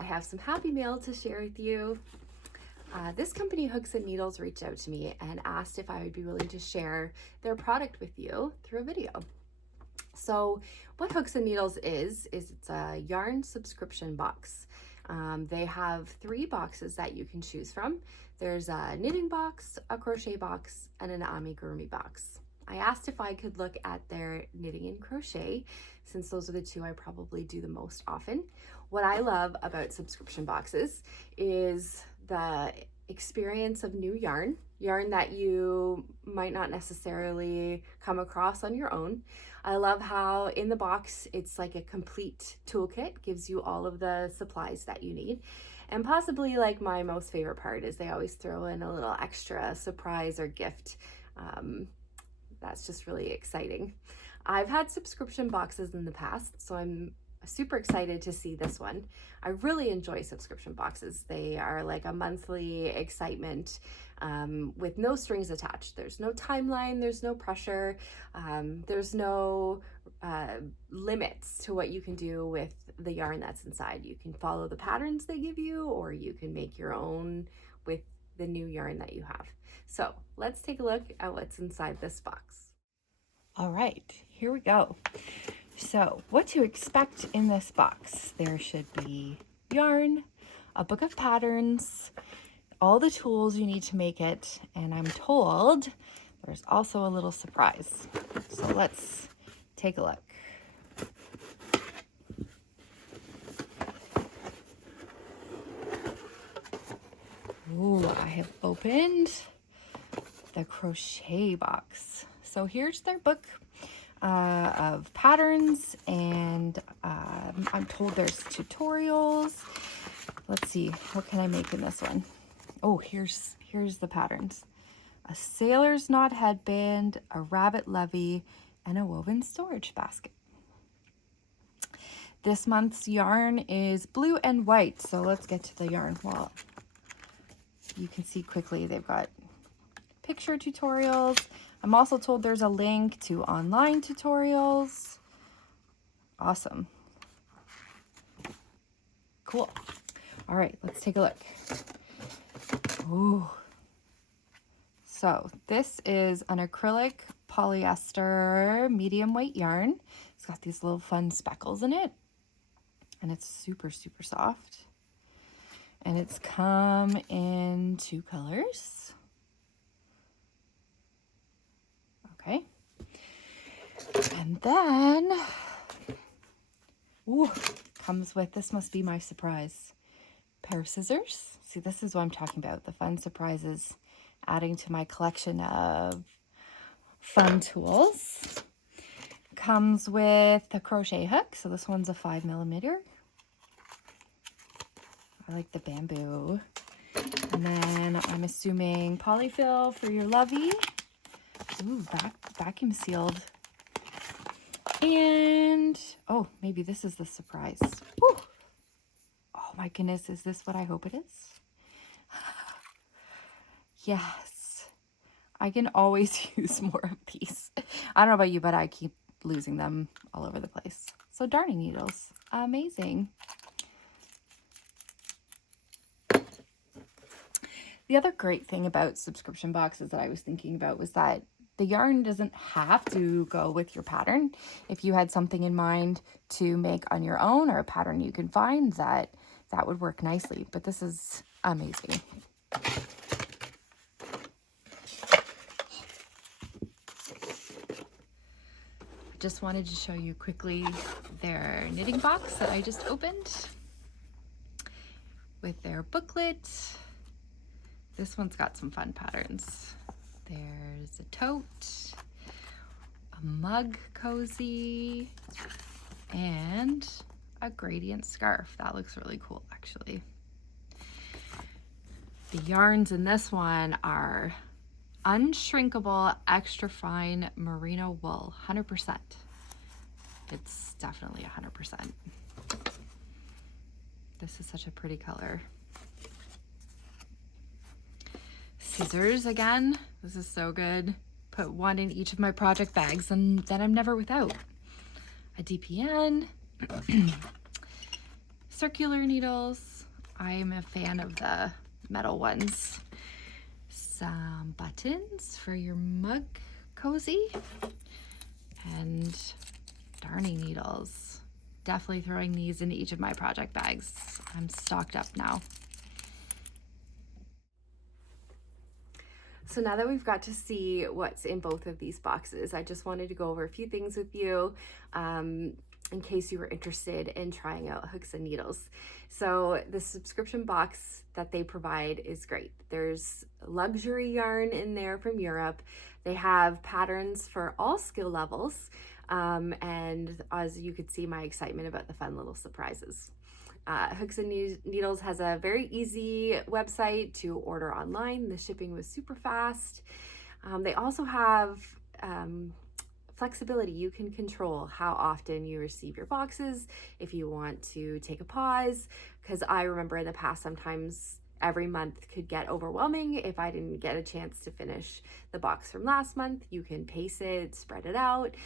I have some happy mail to share with you. This company, Hooks and Needles, reached out to me and asked if I would be willing to share their product with you through a video. So what Hooks and Needles is it's a yarn subscription box. They have 3 boxes that you can choose from. There's a knitting box, a crochet box, and an amigurumi box. I asked if I could look at their knitting and crochet, since those are the 2 I probably do the most often. What I love about subscription boxes is the experience of new yarn that you might not necessarily come across on your own. I love how in the box it's like a complete toolkit, gives you all of the supplies that you need. And possibly like my most favorite part is they always throw in a little extra surprise or gift. That's just really exciting. I've had subscription boxes in the past, so I'm super excited to see this one. I really enjoy subscription boxes. They are like a monthly excitement with no strings attached. There's no timeline, there's no pressure, there's no limits to what you can do with the yarn that's inside. You can follow the patterns they give you, or you can make your own with the new yarn that you have. So let's take a look at what's inside this box. All right, here we go. So what to expect in this box. There should be yarn, a book of patterns, all the tools you need to make it, and I'm told there's also a little surprise. So let's take a look. Ooh, I have opened the crochet box. So here's their book of patterns, and I'm told there's tutorials. Let's see, what can I make in this one? Oh, here's the patterns. A sailor's knot headband, a rabbit levy, and a woven storage basket. This month's yarn is blue and white, so let's get to the yarn. Well, you can see quickly they've got picture tutorials. I'm also told there's a link to online tutorials. Awesome. Cool. All right, let's take a look. Ooh. So this is an acrylic polyester medium weight yarn. It's got these little fun speckles in it, and it's super, super soft. And it's come in 2 colors. Okay. And then, ooh, comes with, this must be my surprise, pair of scissors. See, this is what I'm talking about, the fun surprises, adding to my collection of fun tools. Comes with a crochet hook. So this one's a 5mm. I like the bamboo. And then I'm assuming polyfill for your lovey. Ooh, vacuum sealed. And, oh, maybe this is the surprise. Woo. Oh my goodness, is this what I hope it is? Yes. I can always use more of these. I don't know about you, but I keep losing them all over the place. So darning needles, amazing. The other great thing about subscription boxes that I was thinking about was that the yarn doesn't have to go with your pattern. If you had something in mind to make on your own, or a pattern you can find, that would work nicely. But this is amazing. Just wanted to show you quickly their knitting box that I just opened with their booklet. This one's got some fun patterns. There's a tote, a mug cozy, and a gradient scarf. That looks really cool, actually. The yarns in this one are unshrinkable, extra fine merino wool, 100%. It's definitely 100%. This is such a pretty color. Scissors again. This is so good. Put one in each of my project bags, and then I'm never without. A DPN, circular needles, I am a fan of the metal ones. Some buttons for your mug cozy, and darning needles. Definitely throwing these into each of my project bags. I'm stocked up now. So now that we've got to see what's in both of these boxes, I just wanted to go over a few things with you in case you were interested in trying out Hooks and Needles. So the subscription box that they provide is great. There's luxury yarn in there from Europe. They have patterns for all skill levels. And as you could see, my excitement about the fun little surprises. Hooks and Needles has a very easy website to order online. The shipping was super fast. They also have flexibility. You can control how often you receive your boxes if you want to take a pause, because I remember in the past sometimes every month could get overwhelming if I didn't get a chance to finish the box from last month. You can pace it, spread it out.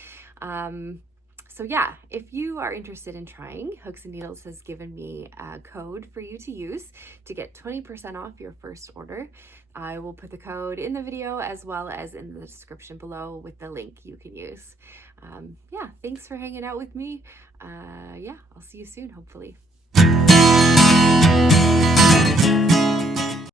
So yeah, if you are interested in trying, Hooks and Needles has given me a code for you to use to get 20% off your first order. I will put the code in the video as well as in the description below with the link you can use. Yeah, thanks for hanging out with me. Yeah, I'll see you soon, hopefully.